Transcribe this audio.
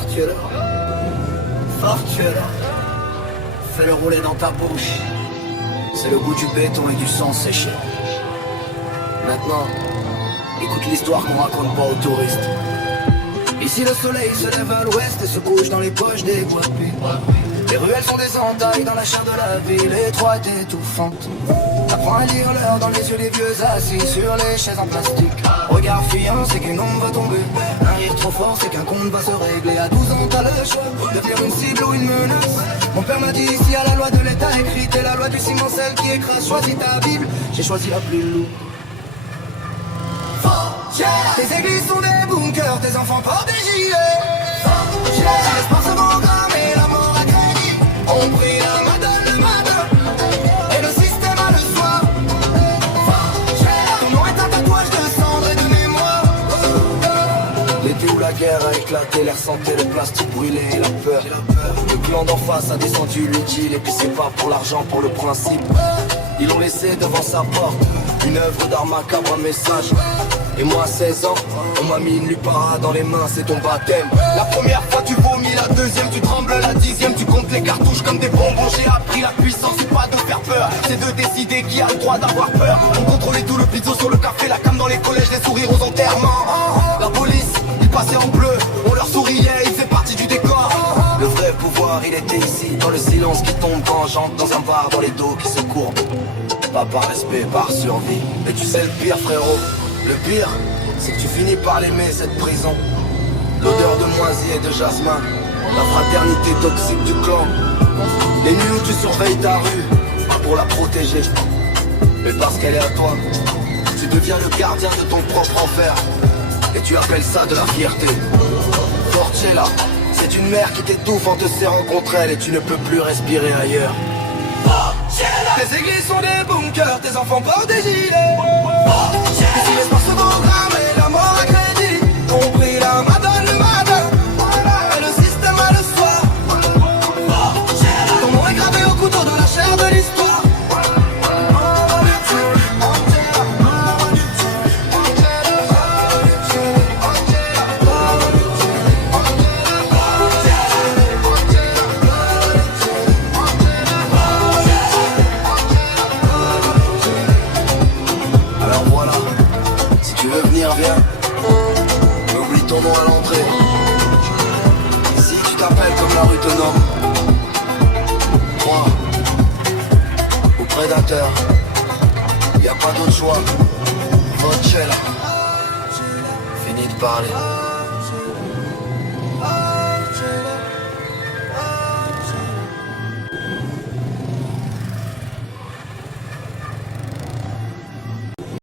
Fortuna, Fortuna, fais-le rouler dans ta bouche. C'est le goût du béton et du sang séché. Maintenant, écoute l'histoire qu'on raconte pas aux touristes. Ici le soleil se lève à l'ouest et se couche dans les poches des guapis. Les ruelles sont des entailles dans la chair de la ville, étroite et étouffante. T'apprends à lire l'heure dans les yeux des vieux assis sur les chaises en plastique. Regard fuyant, c'est qu'une ombre va tomber. Un rire trop fort, c'est qu'un compte va se régler. À 12 ans, t'as le choix de faire une cible ou une menace. Mon père m'a dit ici à la loi de l'état écrite et la loi du ciment, celle qui écrase. Choisis ta Bible, j'ai choisi la plus lourde. Tes églises sont des bunkers, tes enfants portent des gilets. L'espoir se programme et la mort à crédit. On prie la madone, le madone, et le système a le soir. Ton nom est un tatouage de cendre et de mémoire. L'été où la guerre a éclaté, l'air sentait le plastique brûlé et la peur. Le clan d'en face a descendu l'utile, et puis c'est pas pour l'argent, pour le principe. Ils l'ont laissé devant sa porte, une œuvre d'art macabre, un message. Et moi à 16 ans, on m'a mis une lupara dans les mains, c'est ton baptême. La première fois tu vomis, la deuxième tu trembles, la 10e tu comptes les cartouches comme des bonbons. J'ai appris la puissance, c'est pas de faire peur, c'est de décider qui a le droit d'avoir peur. On contrôlait tout, le pizzo sur le café, la cam dans les collèges, les sourires aux enterrements. La police, ils passaient en bleu, on leur souriait, ils faisaient partie du décor. Le vrai pouvoir il était ici, dans le silence qui tombe quand j'entre dans un bar, dans les dos qui se courbent. Pas par respect, par survie. Et tu sais le pire frérot, le pire, c'est que tu finis par l'aimer cette prison. L'odeur de moisi et de jasmin, la fraternité toxique du clan. Les nuits où tu surveilles ta rue, pas pour la protéger, mais parce qu'elle est à toi. Tu deviens le gardien de ton propre enfer, et tu appelles ça de la fierté. Fortuna, c'est une mère qui t'étouffe en te serrant contre elle, et tu ne peux plus respirer ailleurs. Tes églises sont des bunkers, tes enfants portent des gilets. Ici l'espoir se programme et la mort à crédit. On prie la madone, le madone, et le système a le soir. Ton nom est gravé au couteau de la chair de l'histoire. Viens, oublie ton nom à l'entrée. Si tu t'appelles comme la rue te nomme, moi, ou prédateur, y a pas d'autre choix. Fortuna, fini de parler.